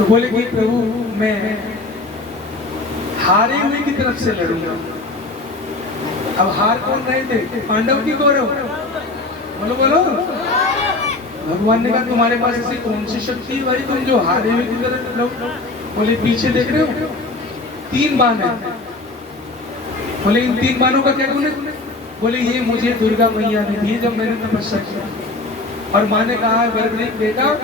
तो बोले कि प्रभु मैं हारे हुए की तरफ से लड़ूंगा। अब हार कौन रहे थे, पांडव की कौरव? बोलो बोलो। भगवान ने कहा तुम्हारे पास ऐसी कौन सी शक्ति है भाई तुम जो हारे हुए की तरफ लड़ो? बोले पीछे देख रहे हो 3 बाण है। बोले इन 3 बाणों का क्या गुण है? बोले ये मुझे दुर्गा मैया ने दी जब मैंने तपस्या किया। और माँ ने कहा वरदान बेटा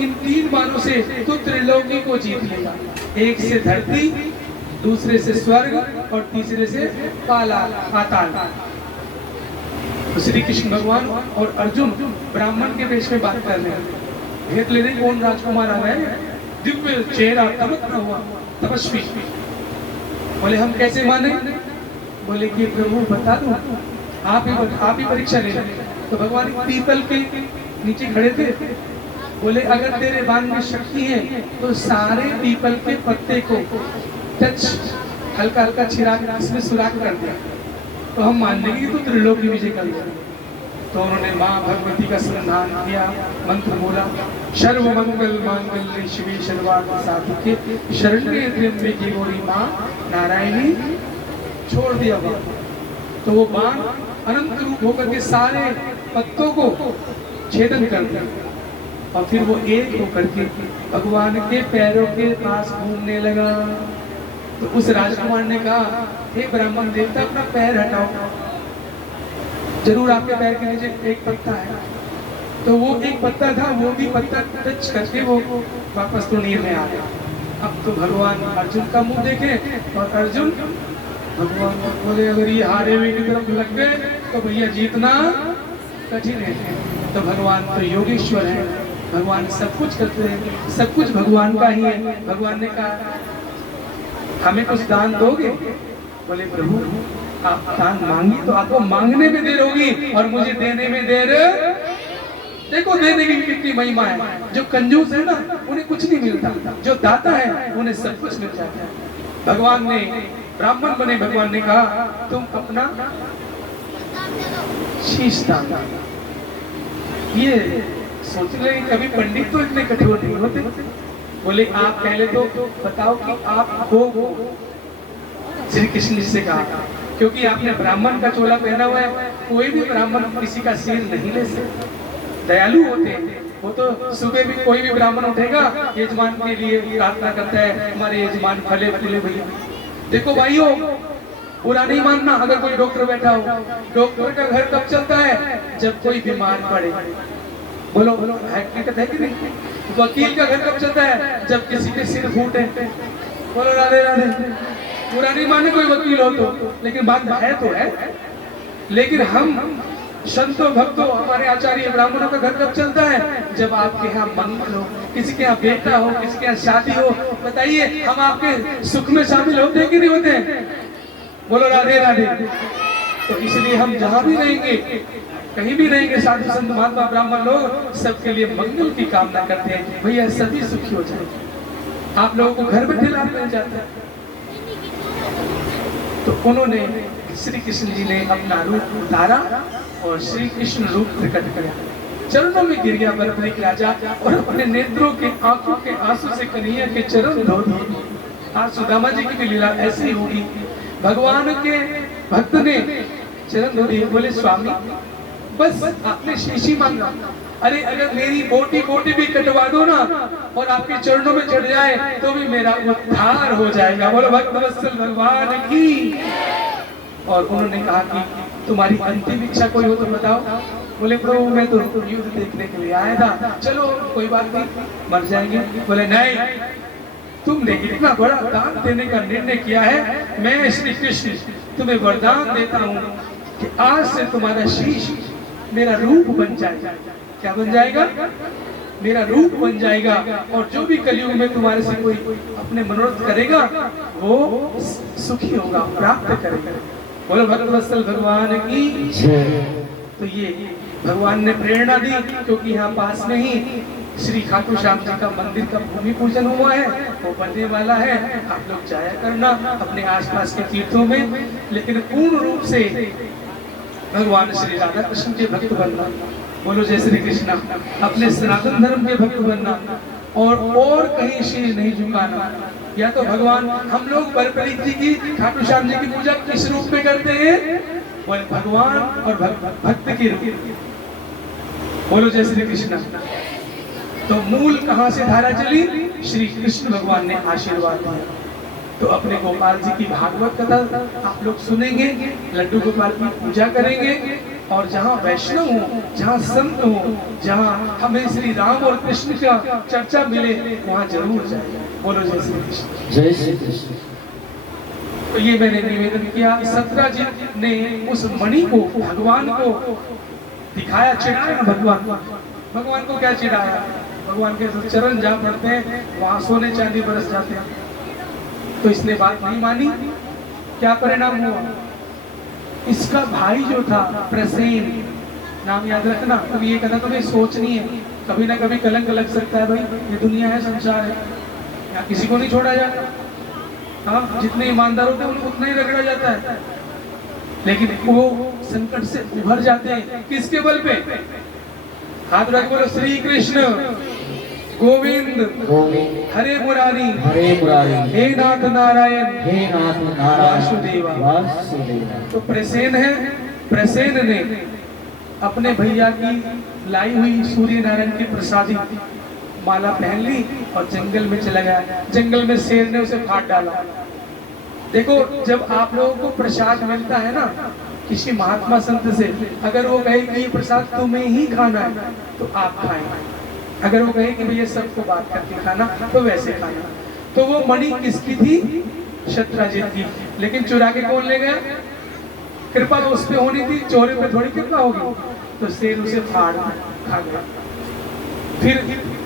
इन 3 बाणों से तू त्रिलोकी को जीत लेगा। एक से धरती, दूसरे से स्वर्ग और तीसरे से पाताल। तो श्री कृष्ण भगवान और अर्जुन ब्राह्मण के वेश में बात कर रहे हैं। भेद ले रहे कौन राजकुमार आ रहा है, दिव्य चेहरा तमकता हुआ तपस्वी। बोले हम कैसे माने? बोले कि प्रभु बता दो, आप ही परीक्षा ले। तो भगवान पीपल के नीचे खड़े थे। बोले अगर तेरे बाण में शक्ति है तो सारे पीपल के पत्ते को टच हल्का हल्का छिरा इसमें सुराख कर दिया तो हम मान लेंगे कि तो त्रिलोकी विजय कर दिया। तो उन्होंने माँ भगवती का स्मरण किया, मंत्र बोला सर्व मंगल मांगल्ये शिवे सर्वार्थ साधिके शरण्ये त्र्यंबके गौरी माँ नारायणी। छोड़ दिया बाण। तो वो बाण अनंत रूप होकर के सारे पत्तों को छेदन कर दिया और फिर वो एक होकर के भगवान के पैरों के पास घूमने लगा। तो उस राजकुमार ने कहा हे ब्राह्मण देवता अपना पैर हटाओ, जरूर आपके पैर के नीचे एक पत्ता है। तो वो एक पत्ता था, वो भी पत्ता टच करके वो वापस तो नीर में आ गया। अब तो भगवान अर्जुन का मुंह देखे और अर्जुन भगवान को बोले अगर ये हारे हुए की तरफ लग गए तो भैया जीतना कठिन है। तो भगवान तो योगेश्वर है, भगवान सब कुछ करते हैं, सब कुछ भगवान का ही है। भगवान ने कहा हमें कुछ दान दोगे? बोले प्रभु आप दान मांगी तो आपको मांगने में देर होगी और मुझे देने में देर। देखो देने की कितनी महिमा है। जो कंजूस है ना उन्हें कुछ नहीं मिलता, जो दाता है उन्हें सब कुछ मिल जाता है। भगवान ने ब्राह्मण बने, भगवान ने कहा तुम अपना शीश दान। ये सोच रहे कभी पंडित तो इतने कठोर नहीं होते। बोले आप पहले तो बताओ कि आप हो। श्री कृष्ण जी से कहा क्योंकि आपने ब्राह्मण का चोला पहना हुआ है, कोई भी ब्राह्मण किसी का सिर नहीं ले सकता, दयालु होते हैं। वो तो सुबह भी कोई भी ब्राह्मण उठेगा यजमान के लिए प्रार्थना करता है हमारे यजमान फले फले भैया। देखो भाइयों बुरा नहीं मानना, अगर कोई डॉक्टर बैठा हो, डॉक्टर का घर कब चलता है? जब कोई बीमार पड़े। बोलो बोलो हकीकत है कि नहीं? वकील का घर कब चलता है? जब किसी के सिर फूटे। बोलो राधे राधे। बुरा नहीं माने कोई वकील हो तो, लेकिन बात है तो है। लेकिन हम संतों भक्तों हमारे आचार्य ब्राह्मणों का घर कब चलता है? जब आपके यहाँ मंगल हो, किसी के यहाँ बेटा हो, किसी के यहाँ शादी हो। बताइए हम आपके सुख में शामिल होते हैं कि नहीं होते हैं? बोलो राधे राधे। तो इसलिए हम जहाँ भी रहेंगे, कहीं भी रहेंगे, साधु संत महात्मा ब्राह्मण लोग सबके लिए मंगल की कामना करते हैं, भैया सभी सुखी हो जाए। आप लोगों को घर बैठे लाभ मिल जाता है। तो उन्होंने श्री कृष्ण जी ने अपना रूप उतारा और श्री कृष्ण रूप प्रकट किया, चरणों में गिर गया बर्फरीक राजा और अपने नेत्रों के आंखों के आंसू से कन्हैया के चरण धो दिए। आज सुदामा जी की भी लीला ऐसी होगी। भगवान के भक्त ने चरण धो दिए, बोले स्वामी बस आपने शीशी मांगा, अरे अगर मेरी बोटी बोटी भी कटवा दो ना और आपके चरणों में चढ़ जाए तो भी मेरा उद्धार हो जाएगा। बोलो भक्त वत्सल भगवान की। और उन्होंने कहा कि तुम्हारी अंतिम इच्छा कोई हो तो बताओ। बोले प्रभु मैं तो युद्ध देखने के लिए आया था, चलो कोई बात नहीं मर जाएंगे। बोले नहीं, तुमने इतना बड़ा दान देने का निर्णय किया है, मैं श्री कृष्ण तुम्हें वरदान देता हूँ कि आज से तुम्हारा शीश मेरा रूप बन जाएगा। क्या बन जाएगा? मेरा रूप बन जाएगा। और जो भी कलयुग में तुम्हारे से कोई अपने मनोरथ करेगा वो सुखी होगा, प्राप्त करेगा। बोलो भक्त वत्सल भगवान की। तो ये भगवान ने प्रेरणा दी क्योंकि यहाँ पास में ही श्री खाटू श्याम जी का मंदिर का भूमि पूजन हुआ है, वो बनने वाला है। आप लोग जाया करना अपने आसपास के तीर्थों में, लेकिन पूर्ण रूप से भगवान श्री राधा कृष्ण के भक्त बनना। बोलो जय श्री कृष्णा। अपने सनातन धर्म के भक्त बनना। और कहीं शीश नहीं झुकाना। या तो भगवान, हम लोग बरपरीत जी की, खाटू श्याम जी की पूजा किस रूप में करते हैं? बोले भगवान और भक्त के रूप। बोलो जय श्री कृष्ण। तो मूल कहां से धारा चली? श्री कृष्ण भगवान ने आशीर्वाद दिया। तो अपने गोपाल जी की भागवत कथा आप लोग सुनेंगे, लड्डू गोपाल की पूजा करेंगे, और जहाँ वैष्णव हो, जहाँ संत हो, जहाँ हमें श्री राम और कृष्ण का चर्चा मिले, वहाँ जरूर जाए। बोलो जय श्री कृष्ण। जय श्री कृष्ण। तो ये मैंने निवेदन किया। सत्यजित ने उस मणि को भगवान को दिखाया, चिढ़ाया। भगवान को क्या चिढ़ाया? भगवान के चरण जहाँ पड़ते हैं वहाँ सोने चांदी बरस जाते हैं। तो इसने बात नहीं मानी। क्या परिणाम हुआ? इसका भाई जो था प्रसेन, नाम याद रखना, तो ये कथा तुम्हें सोचनी है, कभी ना कभी कलंक लग सकता है। भाई ये दुनिया है, संसार है, यहाँ किसी को नहीं छोड़ा जाता। हाँ, जितने ईमानदार होते हैं उनको उतना ही रगड़ा जाता है, लेकिन वो संकट से उभर जाते हैं। किसके बल पे? हाथ रख बोलो श्री कृष्ण गोविंद हरे मुरारी हे नाथ नारायण वासुदेवा। तो प्रसेन है, प्रसेन ने अपने भैया की लाई हुई सूर्य नारायण की प्रसादी माला पहन ली और जंगल में चला गया। जंगल में शेर ने उसे फाड़ डाला। देखो, जब आप लोगों को प्रसाद मिलता है ना किसी महात्मा संत से, अगर वो कहे कि ये प्रसाद तुम्हें ही खाना है तो आप खाएं, अगर वो कहे कि भैया सबको बात करके खाना तो वैसे खाना। तो वो मणि किसकी थी? सत्यजित की। लेकिन चुरा के कौन ले गया? कृपा तो उस पे होनी थी, चोरी पे थोड़ी कृपा होगी। तो शेर उसे फाड़ खा गया। फिर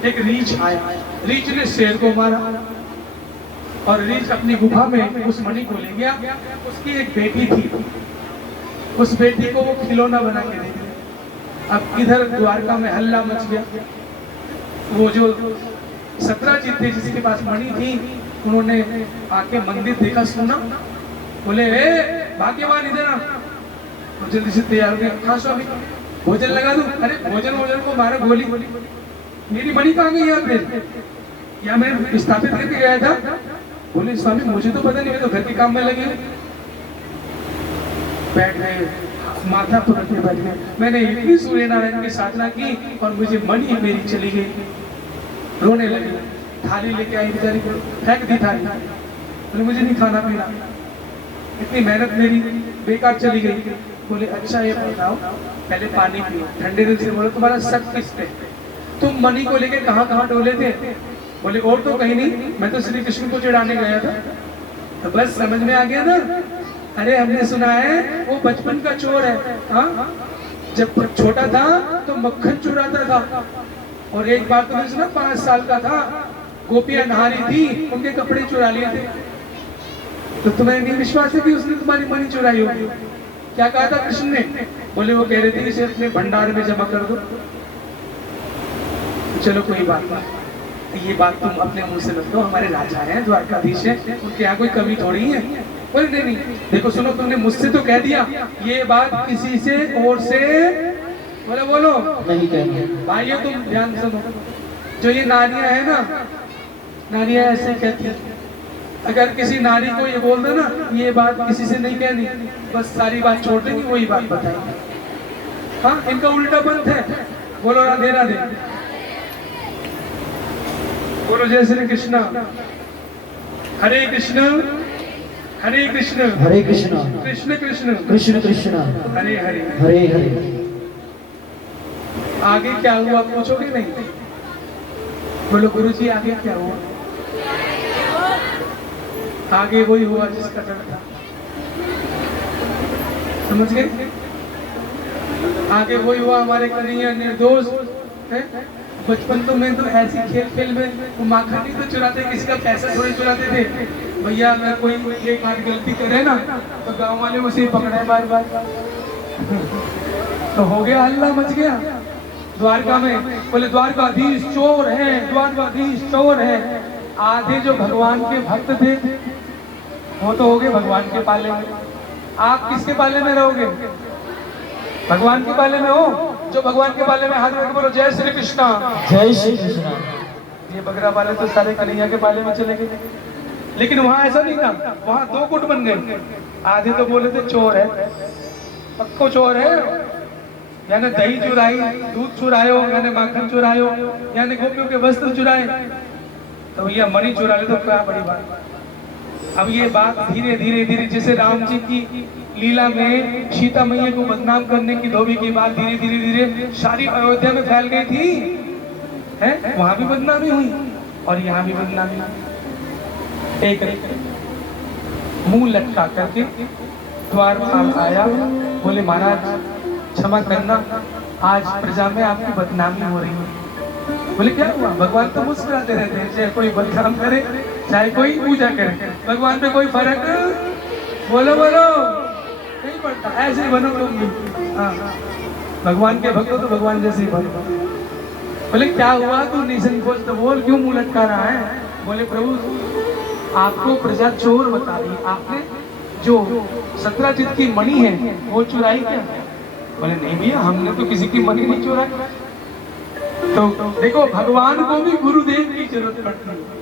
एक रीछ आया, रीछ ने शेर को मारा और रीछ अपनी गुफा में उस मणि को ले गया। उसकी एक बेटी थी, उस बेटी को वो खिलौना बना के दे दिया। अब इधर द्वारका में हल्ला मच गया। वो जो सत्यजित थे जिसके पास मणि थी, उन्होंने आके मंदिर देखा, सुना, बोले ए भाग्यवान इधर आ। तो जल्दी से तैयार हो गए। हाँ स्वामी, भोजन लगा दूं? अरे भोजन को मारा गोली। मेरी मणि कहाँ गई यहाँ पे? या मैं स्थापित करके गया था। बोले स्वामी मुझे तो पता नहीं, मैं तो घर के काम में लगे। बैठ गए, माथा पकड़ के बैठ गए। मैंने इतनी सूर्य नारायण की साधना की और मुझे मणि मेरी चली गई। रोने लगे, थाली लेके आई बेचारी, फेंक दी थाली। बोले मुझे नहीं खाना पीना, इतनी मेहनत मेरी बेकार चली गई। बोले अच्छा ये बताओ, पहले पानी पियो, ठंडे दिल से बोलो तुम्हारा शक किस पे? तुम मणि को लेके कहाँ कहाँ डोले थे? बोले और तो कहीं नहीं, मैं तो श्री कृष्ण को चिढ़ाने गया था। तो बस समझ में आ गया ना। अरे हमने सुना है वो बचपन का चोर है। हाँ, जब छोटा था तो मक्खन चुराता था, और एक बार तुमने सुना 5 साल का था, गोपियां नहा रही थी, उनके कपड़े चुरा लिए थे। तो तुम्हें नहीं विश्वास है कि उसने तुम्हारी मणि चुराई होगी? क्या कहा था कृष्ण ने? बोले वो कह रहे थे इसे अपने भंडार में जमा कर दो। चलो कोई बात नहीं, ये बात तुम अपने मुंह से मत लो, हमारे राजा हैं, द्वारकाधीश हैं, उनके यहाँ कोई कमी थोड़ी है। बोले नहीं नहीं, देखो सुनो, तुमने मुझसे तो कह दिया, ये बात किसी से और से बोलो नहीं कहेंगे। भाइयों तुम ध्यान सुनो, जो ये नारियां है ना, नारियां ऐसे कहती है, अगर किसी नारी को ये बोल दो ना ये बात किसी से नहीं कहनी, बस सारी बात छोड़ देंगी, वही बात बताएंगे। हाँ, इनका उल्टा पंथ है। बोलो राधे राधे, बोलो जय श्री कृष्ण। हरे कृष्ण हरे कृष्ण कृष्ण कृष्ण कृष्ण कृष्ण हरे हरे हरे हरे। आगे क्या हुआ पूछोगे नहीं? बोलो गुरुजी आगे क्या हुआ? आगे वही हुआ जिसका डर था, समझ गए? आगे वही हुआ, हमारे कन्हैया निर्दोष है। बचपन तो में तो ऐसी खेल खेल में वो माखन ही तो चुराते, किसी का पैसा थोड़ी चुराते थे भैया। अगर कोई एक बार गलती करे ना तो गांव वाले उसे पकड़े बार बार। तो हो गया, हल्ला मच गया द्वारका में। बोले द्वारकाधीश चोर है, द्वारकाधीश चोर है। आधे जो भगवान के भक्त थे वो तो हो गए भगवान के पाले में। आप किसके पाले में रहोगे? भगवान के पाले में हो। जो भगवान के पाले में, हाथ रख बोलो जय श्री कृष्ण। जय श्री कृष्ण। ये बगरा वाले तो सारे कन्हैया के पाले में चले गए, लेकिन वहां ऐसा नहीं था, वहां दो गुट बन गए। आधे तो बोले थे चोर है, पक्को चोर है, यानी दही चुराई, दूध चुरायो, यानी माखन चुरायो, यानी गोपियों के वस्त्र चुराए, तो भैया मणि चुरा ले तो क्या बड़ी बात। अब ये बात धीरे धीरे धीरे, जैसे राम जी की लीला में सीता मैया को बदनाम करने की धोबी की बात धीरे धीरे धीरे सारी अयोध्या में फैल गई थी, है वहां भी बदनामी हुई और यहाँ भी बदनामी हुई। एक मुंह लटका करके द्वार पर आया, बोले महाराज क्षमा करना, आज प्रजा में आपकी बदनामी हो रही है। बोले क्या हुआ? भगवान तो मुस्कुराते रहते हैं, चाहे कोई बदनाम करे चाहे कोई पूजा करे, भगवान पे कोई फर्क बोलो बोलो नहीं पड़ता, ऐसे ही बनो तुम भी। हाँ, भगवान के भक्त हो तो भगवान जैसे ही बनो। बोले क्या हुआ तू निसंकोच तो बोल, क्यों मुंह लटका रहा है? बोले प्रभु आपको प्रजा चोर बता रही, आपने जो 17 चित की मणि है वो चुराई क्या? बोले नहीं भैया हमने तो किसी की मणि नहीं चुराई। तो देखो भगवान को भी गुरुदेव की जरूरत पड़ती है।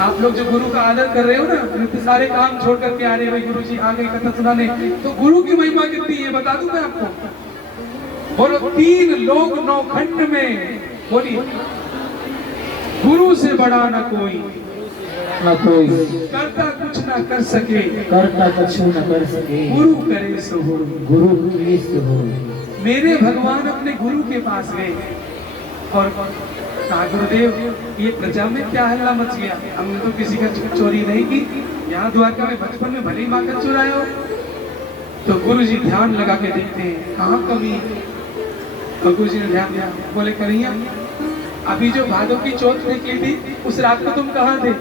आप लोग जो गुरु का आदर कर रहे हो ना, इतने सारे काम छोड़ करके आ रहे हो, गुरु जी आ गए कथा सुनाने, तो गुरु की महिमा कितनी है बता दूं मैं आपको। बोलो 3 लोक 9 खंड में, बोलिए गुरु से बड़ा न कोई, न कोई करता कुछ न कर सके, करता कुछ न कर सके, गुरु करे सो हो, गुरु करे सो हो। मेरे भगवान अपने गुरु के पास गए और कहा गुरुदेव ये प्रजा में क्या हल्ला मच गया, हमने तो किसी का चोरी नहीं की, यहाँ द्वारका में बचपन में भले ही माखन चुराए हो। तो गुरु जी ध्यान लगा के देखते हैं कहाँ कमी है। तो गुरु जी ने ध्यान दिया, बोले कन्हैया अभी जो भादों की चौथ निकली थी उस रात को तुम कहाँ थे?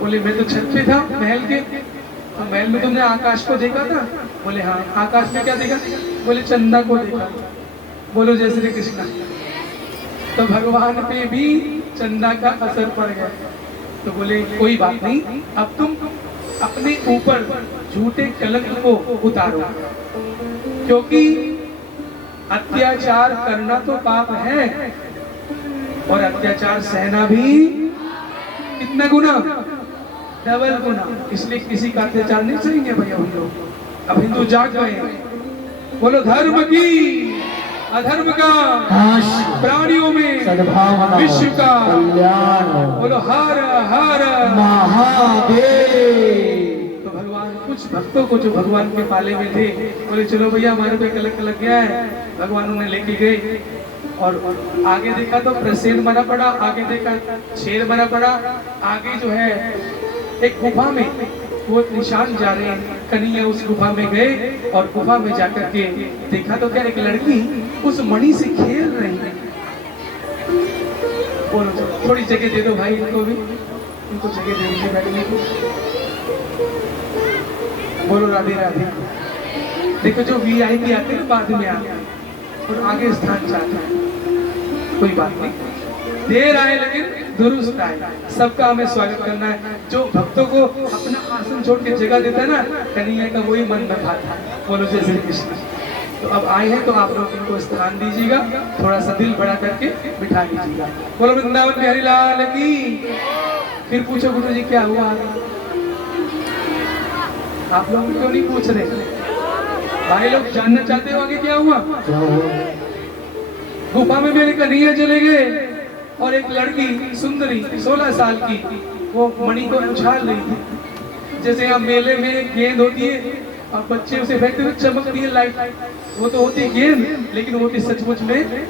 बोले मैं तो छत पे था महल के। तो महल में तुमने आकाश को देखा था? बोले हाँ। आकाश में क्या देखा? बोले चंदा को देखा। बोलो जय श्री कृष्णा। तो भगवान पे भी चंदा का असर पड़ गया। तो बोले कोई बात नहीं, अब तुम अपने ऊपर झूठे कलंक को उतारो, क्योंकि अत्याचार करना तो पाप है और अत्याचार सहना भी कितना गुना? डबल गुना। इसलिए किसी का अत्याचार नहीं सहेंगे भैया हम लोग। अब हिंदू जाग गए, बोलो धर्म की अधर्म का प्राणियों में सद्भावना, विश्व का कल्याण, बोलो हर हर महादेव। तो भगवान कुछ भक्तों को जो भगवान के पाले में थे बोले चलो भैया हमारे पे कलंक लग गया है, भगवान उन्हें लेके गए। और आगे देखा तो प्रसेन मरा पड़ा, आगे देखा शेर मरा पड़ा, आगे जो है एक गुफा में वो निशान जा रहे हैं। कन्हैया उस गुफा में गए और गुफा में जाकर के देखा तो क्या एक लड़की उस मणि से खेल रही है। बोलो थोड़ी जगह दे दो भाई इनको भी, इनको जगह दे दीजिए बैठने को। बोलो राधे राधे। देखो जो वीआईपी आते हैं बाद में आते हैं और आगे स्थान चाहते हैं, कोई बात नहीं, देर आए लेकिन दुरुस्त आए। सबका हमें स्वागत करना है। जो भक्तों को अपना आसन छोड़ के जगह देता है ना, कन्हैया का वही मन में भाता है। बोलो जय श्री कृष्ण। तो अब आए हैं तो आप लोग इनको स्थान दीजिएगा, थोड़ा सा दिल बड़ा करके बिठा लीजिएगा। बोलो वृंदावन बिहारी लाल की। फिर पूछो गुरु जी क्या हुआ? आप लोग क्यों नहीं पूछ रहे? भाई लोग जानना चाहते हो आगे क्या हुआ? गुफा में मेरे कन्हैया चले गए और एक लड़की सुंदरी 16 साल की वो मणि को उछाल रही थी। जैसे यहाँ मेले में गेंद होती है और बच्चे उसे फेंकते हुए चमकती है लाइट, वो तो होती है गेंद, लेकिन वो होती सचमुच में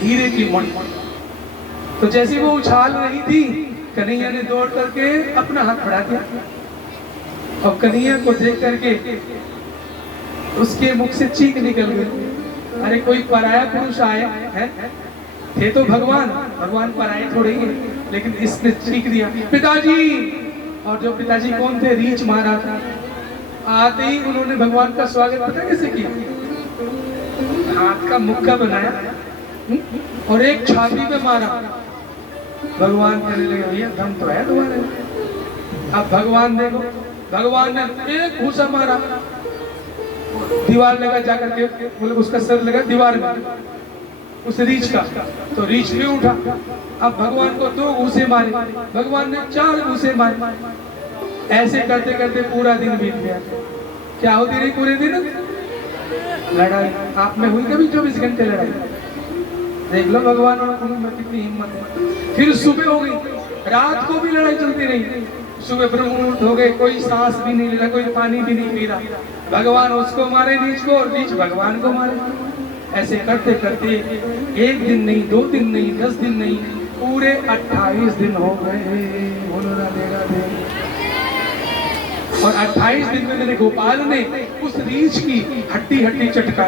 हीरे की मणि। तो जैसे वो उछाल रही थी कन्हैया ने दौड़ करके अपना हाथ बढ़ा दिया और कन्हैया को देख करके उसके मुख से चीख निकल गई। अरे कोई पराया पुरुष आए हैं, थे तो भगवान, भगवान पराये थोड़े ही, लेकिन इसने चीख दिया पिताजी। और जो पिताजी कौन थे? रीछ महाराज। आते ही उन्होंने भगवान का स्वागत पता कैसे किया? हाथ का मुक्का बनाया और एक छाती पे मारा। भगवान कहने लगे भैया दम तो है तुम्हारे। अब भगवान देखो, भगवान ने एक घूसा मारा, दीवार लगा जाकर के, बोले उसका सर लगा दीवार में। उस रीछ का। तो रीछ भी उठा। अब भगवान को 2 घूंसे मारे, भगवान ने 4 घूंसे मारे। ऐसे करते करते पूरा दिन बीत गया। क्या होती रही पूरे दिन? लड़ाई। आप में हुई कभी 24 घंटे लड़ाई? देख लो भगवान में कितनी हिम्मत है। फिर सुबह हो गई, रात को भी लड़ाई चलती रही। सुबह ब्रह्ममुहूर्त हो गए, कोई सांस भी नहीं ले रहा, कोई पानी भी नहीं पी रहा। भगवान उसको मारे नीच को, और नीच भगवान को मारे। ऐसे करते करते 1 दिन नहीं, 2 दिन नहीं, 10 दिन नहीं, पूरे 28 दिन हो गए। बोलो राधे राधे। और 28 दिन में मेरे गोपाल ने उस रीछ की हड्डी हड्डी चटका।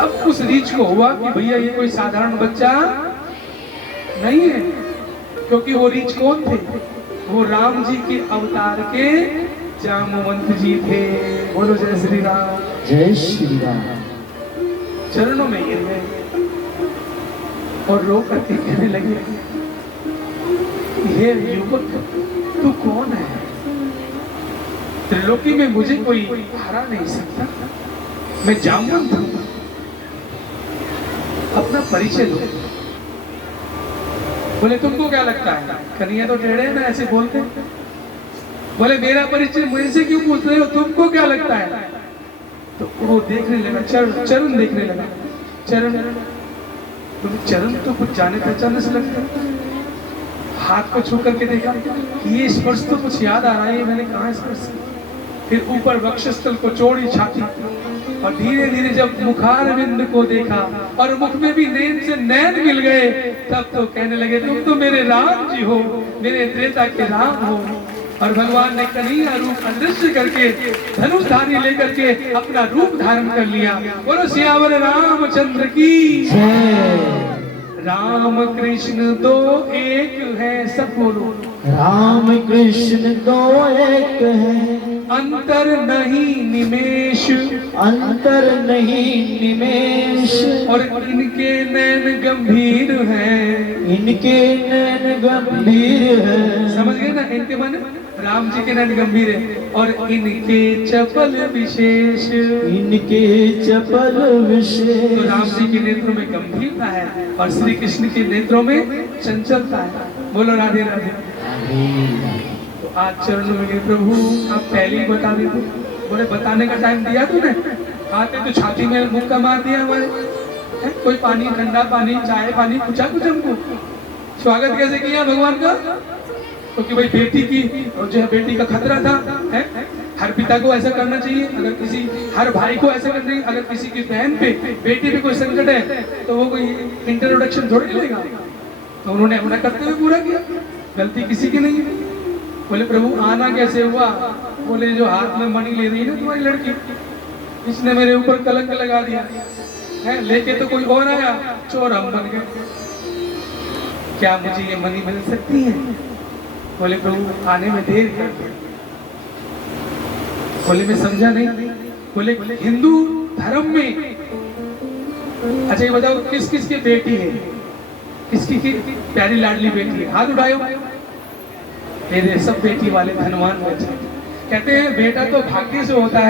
अब उस रीछ को हुआ कि भैया ये कोई साधारण बच्चा नहीं है, क्योंकि वो रीछ कौन थे? वो राम जी के अवतार के जामवंत जी थे। बोलो जय श्री राम। जय श्री राम। चरणों में गिर गए और रो करके कहने लगे, हे युवक, तू कौन है? त्रिलोकी में मुझे कोई हरा नहीं सकता, मैं जामवंत हूं। अपना परिचय दो। बोले तुमको क्या लगता है? कन्हैया तो टेढ़े हैं ना, ऐसे बोलते। बोले मेरा परिचय मुझसे क्यों पूछ रहे हो, तुमको क्या लगता है? तो वो देखने लगा, चरण देखने लगा। चरण, बोले चरण तो कुछ जाने पहचाने से लगता है। हाथ को छू करके देखा, ये स्पर्श तो कुछ याद आ रहा है, मैंने कहा स्पर्श। फिर ऊपर वक्षस्थल को, चौड़ी छाती, और धीरे धीरे जब मुखारविंद को देखा और मुख में भी नैन से नैन मिल गए, तब तो कहने लगे तुम तो मेरे राम जी हो, मेरे त्रेता के राम हो। और भगवान ने कन्हैया रूप अदृश्य करके धनुषधारी लेकर के अपना रूप धारण कर लिया। बोलो सियावर रामचंद्र की जय। राम कृष्ण दो एक है, सब बोलो। राम कृष्ण दो एक है, अंतर नहीं निमेष, अंतर नहीं निमेष। और इनके नैन गंभीर हैं, इनके नैन गंभीर है। समझ गए ना? इनके माने राम जी के नैन गंभीर है, और इनके चपल विशेष। इनके चपल विशेष। तो राम जी के नेत्रों में गंभीरता है और श्री कृष्ण के नेत्रों में चंचलता है। बोलो राधे राधे। तो आज चरणों में प्रभु आप पहले ही बता देते। बोले बताने का टाइम दिया तूने? आते तो छाती में मुक्का मार दिया हमारे। कोई पानी, ठंडा पानी, चाय पानी पूछा कुछ हमको? स्वागत कैसे किया भगवान का? क्योंकि भाई बेटी की, और जो है बेटी का खतरा था, है? हर पिता को ऐसा करना चाहिए। अगर किसी, हर भाई को ऐसा करना चाहिए। अगर किसी की बहन पे, बेटी पे कोई संकट है तो वो कोई इंट्रोडक्शन थोड़ी लेगा। तो उन्होंने अपना कर्तव्य पूरा किया, गलती किसी की नहीं है। बोले प्रभु आना कैसे हुआ? बोले जो हाथ में मणि ले रही है ना तुम्हारी लड़की, इसने मेरे ऊपर कलंक लगा दिया है। लेके तो कोई और आया, चोर हम बन गए। क्या मुझे ये मणि मिल सकती है? बोले प्रभु आने में देर कर दिया। बोले मैं समझा नहीं। बोले हिंदू धर्म में, अच्छा ये बताओ किस किस की बेटी है? किसकी की प्यारी लाडली बेटी है? हाथ उठाओ। ये सब बेटी वाले धनवान बच्चे। कहते हैं बेटा तो भाग्य से होता है।